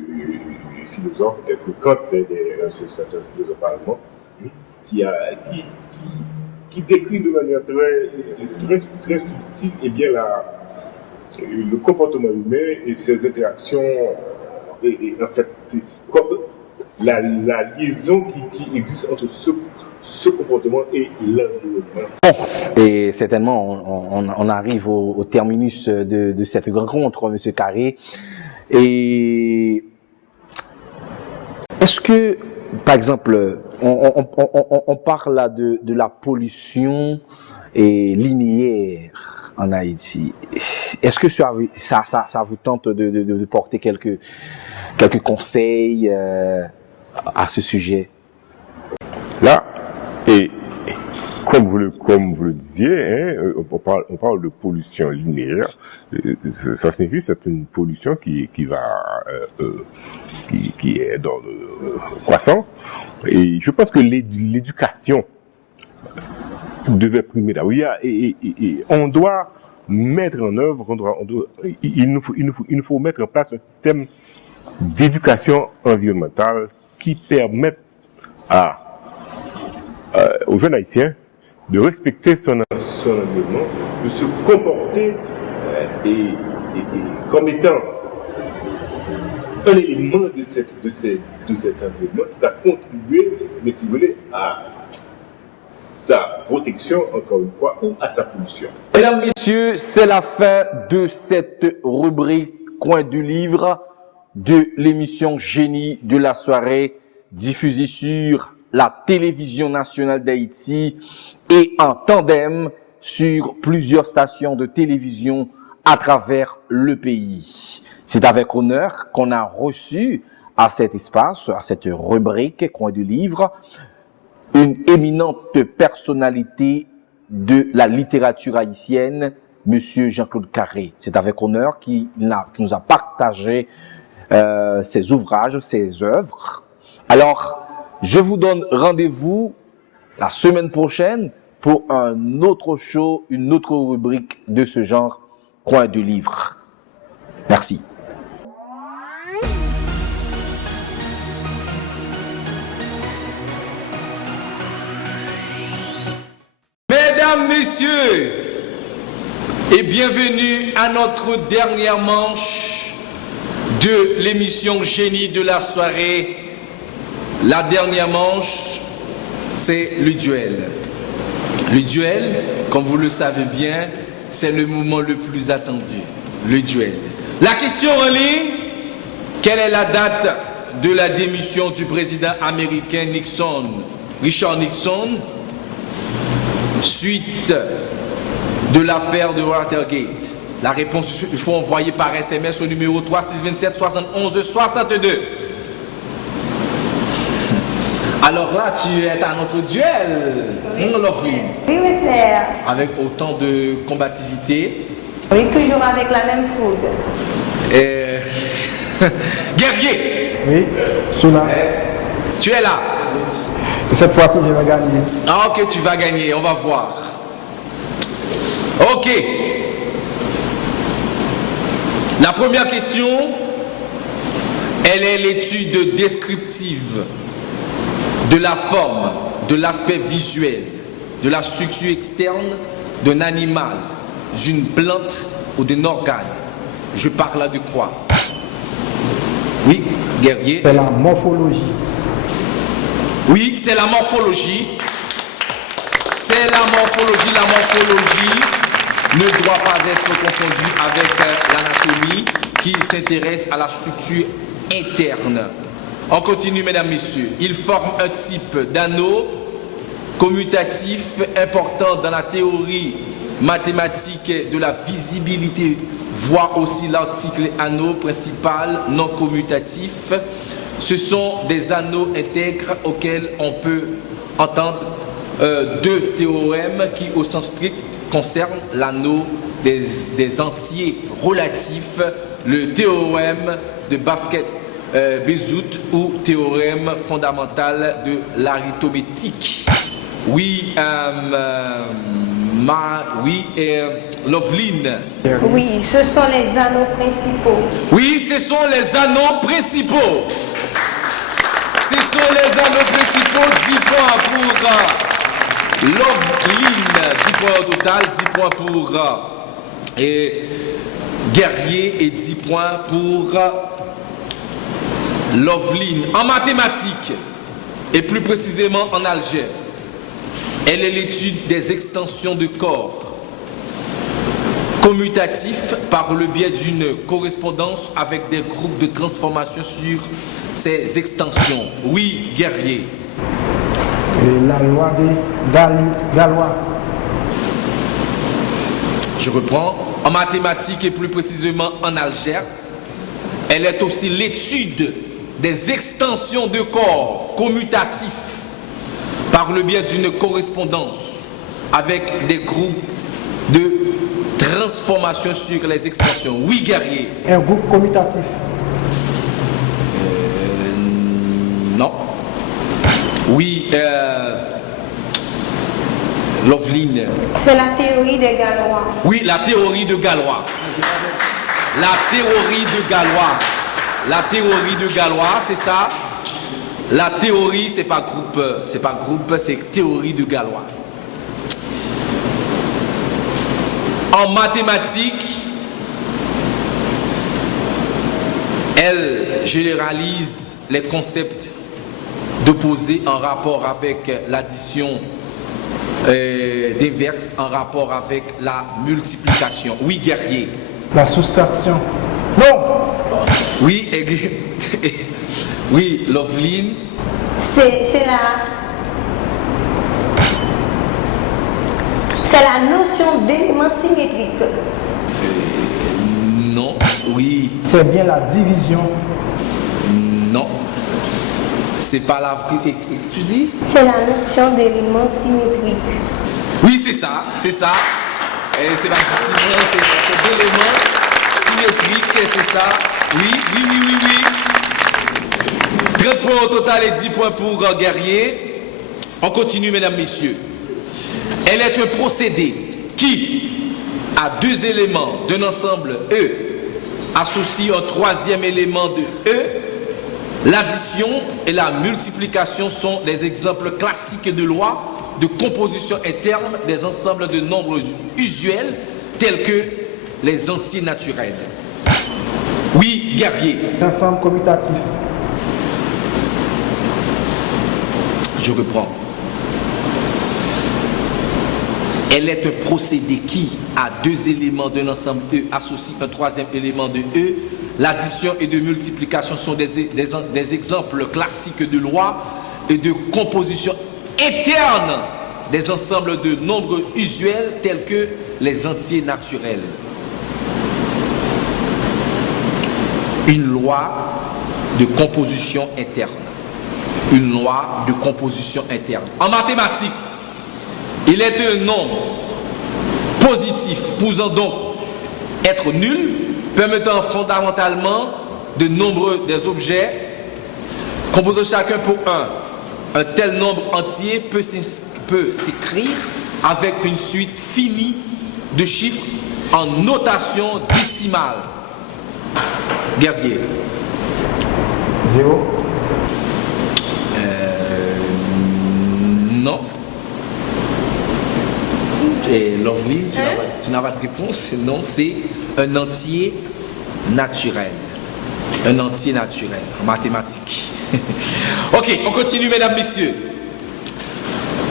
philosophes, tels que Kant, un certain philosophe allemand, qui décrit de manière très subtile et bien le comportement humain et ses interactions, et en fait, comme la liaison qui existe entre ce comportement et l'environnement. Bon, et certainement, on arrive au terminus de cette rencontre, Monsieur Carré. Et est-ce que, par exemple, on parle là de la pollution linéaire en Haïti. Est-ce que ça vous tente de porter quelques conseils à ce sujet? Là, et comme vous le disiez, on parle de pollution linéaire. Ça signifie que c'est une pollution qui est dans le croissant. Et je pense que l'éducation devait primer d'abord. On doit mettre en œuvre, il nous faut mettre en place un système d'éducation environnementale qui permette aux jeunes haïtiens de respecter son environnement, de se comporter comme étant un élément de cet environnement qui va contribuer, mais si vous voulez, à sa protection, encore une fois, ou à sa pollution. Mesdames, Messieurs, c'est la fin de cette rubrique Coin du livre de l'émission Génie de la soirée, diffusée sur la télévision nationale d'Haïti et en tandem sur plusieurs stations de télévision à travers le pays. C'est avec honneur qu'on a reçu à cet espace, à cette rubrique Coin du livre, une éminente personnalité de la littérature haïtienne, Monsieur Jean-Claude Carré. C'est avec honneur qu'il nous a partagé ses ouvrages, ses œuvres. Alors, je vous donne rendez-vous la semaine prochaine pour un autre show, une autre rubrique de ce genre, Coin du livre. Merci. Mesdames, Messieurs, et bienvenue à notre dernière manche de l'émission Génie de la soirée. La dernière manche, c'est le duel. Le duel, comme vous le savez bien, c'est le moment le plus attendu, le duel. La question en ligne, quelle est la date de la démission du président américain Richard Nixon, suite de l'affaire de Watergate? La réponse, il faut envoyer par SMS au numéro 3627 71 62. Alors là, tu es à notre duel, Lovely. Oui, monsieur. Avec autant de combativité. Oui, toujours avec la même fougue. Guerrier. Oui, Soula. Tu es là. Et cette fois-ci, je vais gagner. Ah, ok, tu vas gagner, on va voir. Ok. La première question, elle est l'étude descriptive de la forme, de l'aspect visuel, de la structure externe d'un animal, d'une plante ou d'un organe. Je parle là de quoi? Oui, guerrier. C'est la morphologie. Oui, c'est la morphologie. C'est la morphologie. La morphologie ne doit pas être confondue avec l'anatomie qui s'intéresse à la structure interne. On continue, mesdames, messieurs. Il forme un type d'anneau commutatif important dans la théorie mathématique de la visibilité. Voit aussi l'article anneau principal non commutatif. Ce sont des anneaux intègres auxquels on peut entendre deux théorèmes qui, au sens strict, concernent l'anneau des entiers relatifs, le théorème de Basket-Bézout ou théorème fondamental de l'arithmétique. Oui, Loveline. Oui, ce sont les anneaux principaux. Oui, ce sont les anneaux principaux. Ce sont les anneaux principaux. 10 points pour Loveline, 10 points au total, 10 points pour Guerrier et 10 points pour Loveline. En mathématiques, et plus précisément en algèbre, elle est l'étude des extensions de corps commutatifs par le biais d'une correspondance avec des groupes de transformation sur ces extensions. Oui, Guerrier. Et la loi de Galois. Je reprends. En mathématiques et plus précisément en algèbre, elle est aussi l'étude des extensions de corps commutatifs par le biais d'une correspondance avec des groupes de transformation sur les extensions. Oui, Guerrier. Un groupe commutatif. Non. Oui, Loveline. C'est la théorie des Galois. Oui, la théorie de Galois. La théorie de Galois. La théorie de Galois, c'est ça. La théorie, c'est pas groupe, c'est théorie de Galois. En mathématiques, Elle généralise les concepts d'opposés en rapport avec l'addition d'inverse, en rapport avec la multiplication. Oui, guerrier. La soustraction. Non. Oui, oui, Loveline. C'est la notion d'élément symétrique. Non, oui, C'est bien la division. non. C'est pas la... Tu dis? C'est la notion d'élément symétrique. Oui, c'est ça, c'est ça. Et c'est la discipline, c'est d'éléments symétriques, c'est ça. Oui. 30 points au total et 10 points pour Guerrier. On continue, mesdames, messieurs. Elle est un procédé qui, à deux éléments d'un ensemble E, associe un troisième élément de E. L'addition et la multiplication sont des exemples classiques de lois de composition interne des ensembles de nombres usuels tels que les entiers naturels. Oui, Guerrier. Ensemble commutatif. Je reprends. Elle est un procédé qui, à deux éléments d'un ensemble E, associe un troisième élément de E. L'addition et de multiplication sont des exemples classiques de loi et de composition interne des ensembles de nombres usuels tels que les entiers naturels. Une loi de composition interne. Une loi de composition interne. En mathématiques, il est un nombre positif, pouvant donc être nul, permettant fondamentalement de nombre des objets, composant chacun pour un tel nombre entier peut s'écrire avec une suite finie de chiffres en notation décimale. Guerrier. 0. Non. Et Lovely, tu n'as pas de réponse. Non, c'est un entier naturel. Un entier naturel en mathématiques. Ok, on continue, mesdames, messieurs.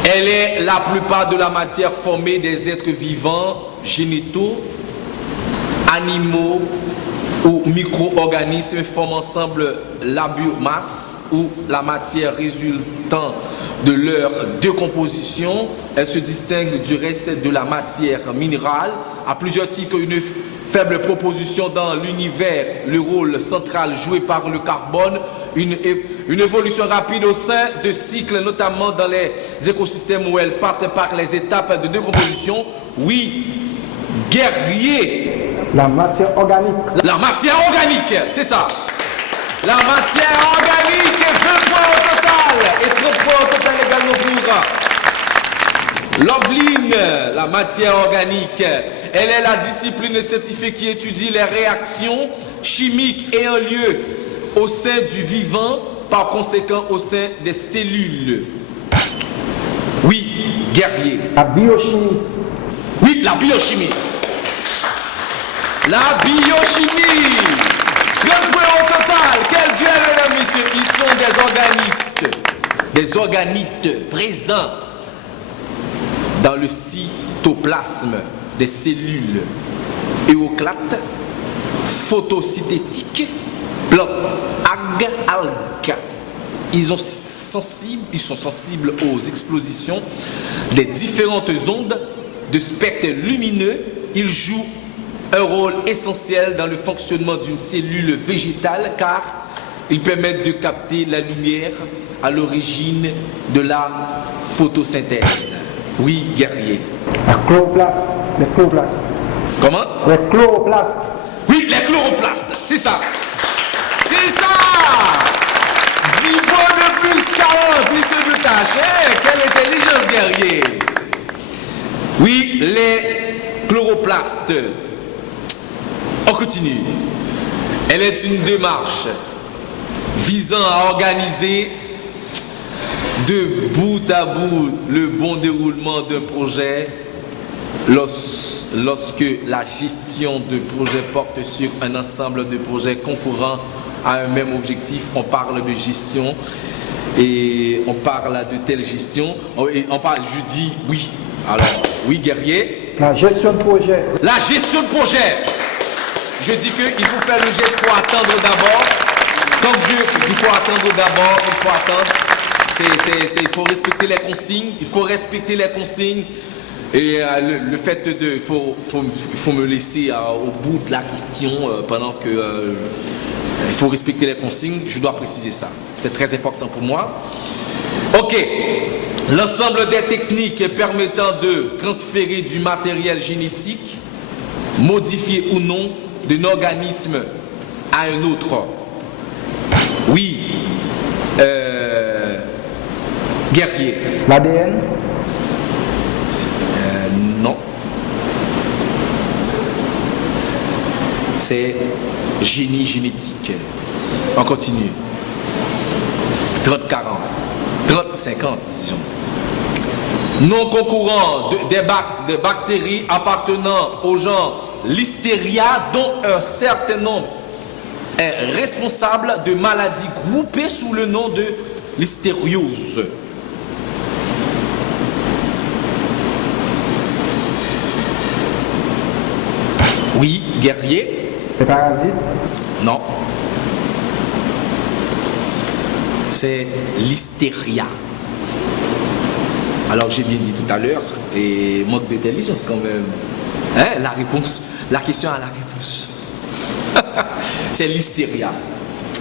Elle est la plupart de la matière formée des êtres vivants, génitaux, animaux ou micro-organismes forment ensemble la biomasse ou la matière résultant de leur décomposition. Elle se distingue du reste de la matière minérale. À plusieurs titres, une faible proposition dans l'univers, le rôle central joué par le carbone, une évolution rapide au sein de cycles, notamment dans les écosystèmes où elle passe par les étapes de décomposition. Oui, Guerrier. La matière organique. La matière organique, c'est ça. La matière organique, 20 points au total. Et 30 points au total également pour Loveline. La matière organique, elle est la discipline scientifique qui étudie les réactions chimiques ayant lieu au sein du vivant, par conséquent au sein des cellules. Oui, Guerrier. La biochimie. Oui, la biochimie. La biochimie. 30 points au total. Quels yeux, mesdames, messieurs? Ils sont des organites présents dans le cytoplasme des cellules éoclates, photosynthétiques, plantes, algues. Ils sont sensibles aux explosions des différentes ondes de spectre lumineux. Ils jouent un rôle essentiel dans le fonctionnement d'une cellule végétale car ils permettent de capter la lumière à l'origine de la photosynthèse. Oui, Guerrier. La chloroplaste. Les chloroplastes. Comment? Les chloroplastes. Oui, les chloroplastes, c'est ça. C'est ça. 10 points de plus, 40, lycée de tâche. Quelle intelligence, Guerrier. Oui, les chloroplastes. On continue. Elle est une démarche visant à organiser de bout à bout le bon déroulement d'un projet lorsque la gestion de projet porte sur un ensemble de projets concourant a un même objectif. On parle de gestion et on parle de telle gestion. Et on parle, je dis oui. Alors, oui, guerrier. La gestion de projet. La gestion de projet. Je dis qu'il faut faire le geste, il faut attendre d'abord. Il faut attendre d'abord, il faut attendre. Il faut respecter les consignes, il faut respecter les consignes. Et le fait de... Il faut me laisser au bout de la question pendant que... il faut respecter les consignes, je dois préciser ça. C'est très important pour moi. Ok. L'ensemble des techniques permettant de transférer du matériel génétique, modifié ou non, d'un organisme à un autre. Oui. Guerrier. L'ADN. Non. C'est génie génétique. On continue. 30-40. 30-50, disons. Non concurrent de bactéries appartenant au genre Listeria, dont un certain nombre est responsable de maladies groupées sous le nom de listériose. Oui, guerrier. Les parasites. Non. C'est Listeria. Alors j'ai bien dit tout à l'heure, et manque d'intelligence quand même. Hein, la question a la réponse. C'est Listeria.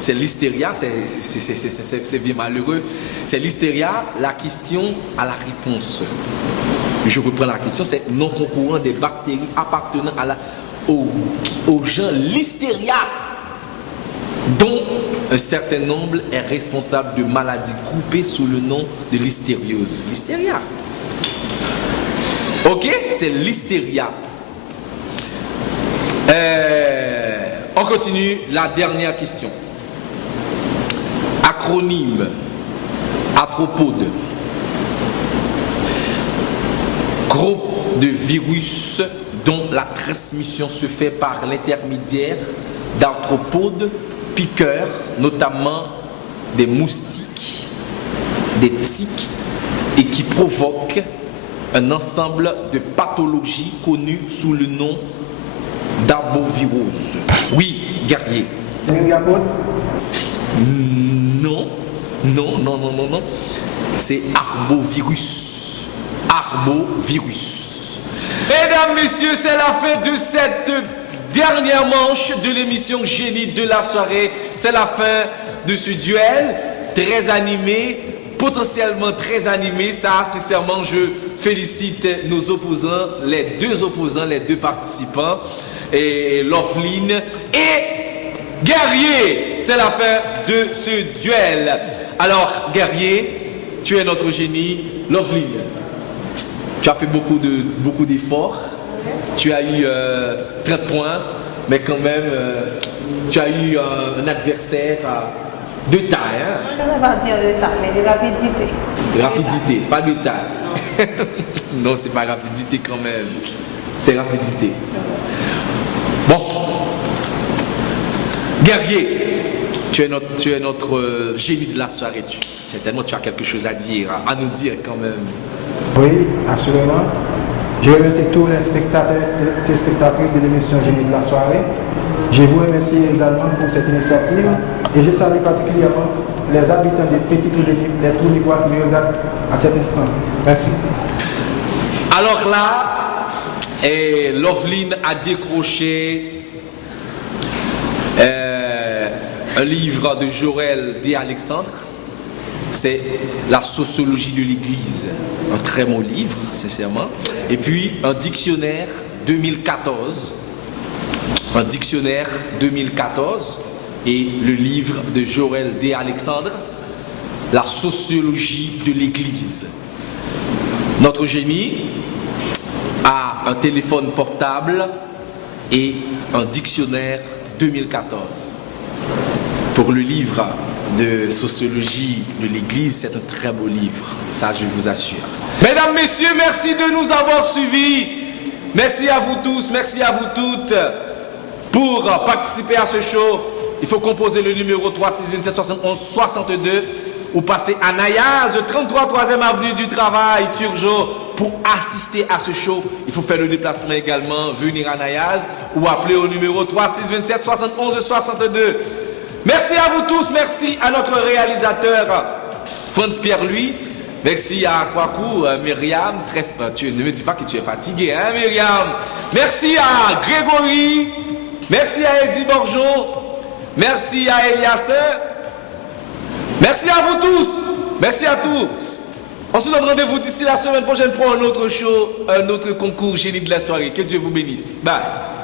C'est Listeria, c'est bien malheureux. C'est Listeria, la question a la réponse. Je reprends la question, c'est non concurrent des bactéries appartenant au genre Listeria, dont un certain nombre est responsable de maladies groupées sous le nom de listériose. Listeria. Ok, c'est Listeria. On continue, la dernière question. Acronyme. Arthropode. Groupe de virus dont la transmission se fait par l'intermédiaire d'arthropodes piqueurs, notamment des moustiques, des tiques, et qui provoquent un ensemble de pathologies connues sous le nom d'arbovirose. Oui, guerrier. Non. C'est arbovirus. Arbovirus. Mesdames, messieurs, c'est la fin de cette dernière manche de l'émission Génie de la soirée. C'est la fin de ce duel très animé, potentiellement très animé. Ça, sincèrement, je félicite nos opposants, les deux participants, et Loveline et Guerrier. C'est la fin de ce duel. Alors, Guerrier, tu es notre génie. Loveline, tu as fait beaucoup d'efforts. Tu as eu 30 points, mais quand même, tu as eu un adversaire de taille. Hein? Je ne vais pas dire de taille, mais de rapidité. Rapidité, pas de taille. Non, c'est pas rapidité quand même. C'est rapidité. Bon. Guerrier, tu es notre génie de la soirée. Certainement, tu as quelque chose à dire, à nous dire quand même. Oui, assurément. Je remercie tous les spectateurs et téléspectatrices de l'émission Génie de la soirée. Je vous remercie également pour cette initiative et je salue particulièrement les habitants des petits trous des trous du bois qui me regardent à cet instant. Merci. Alors là, Loveline a décroché un livre de Jorel D. Alexandre. C'est La sociologie de l'Église, un très bon livre, sincèrement. Et puis un dictionnaire 2014, et le livre de Jorel D. Alexandre, La sociologie de l'Église. Notre génie a un téléphone portable et un dictionnaire 2014. Pour le livre de sociologie de l'Église, c'est un très beau livre, ça je vous assure. Mesdames, messieurs, merci de nous avoir suivis. Merci à vous tous, merci à vous toutes pour participer à ce show. il faut composer le numéro 3627 71 62 ou passer à Nayaz, 33 3e avenue du Travail, Turgeon, pour assister à ce show. Il faut faire le déplacement également, venir à Nayaz ou appeler au numéro 3627 71 62. Merci à vous tous, merci à notre réalisateur Franz Pierre-Louis. Merci à Kwaku, Myriam, ne me dis pas que tu es fatigué, hein Myriam. Merci à Grégory, merci à Eddie Borjon, merci à Elias. Merci à vous tous, merci à tous. On se donne rendez-vous d'ici la semaine prochaine pour un autre show, un autre concours génie de la soirée. Que Dieu vous bénisse. Bye.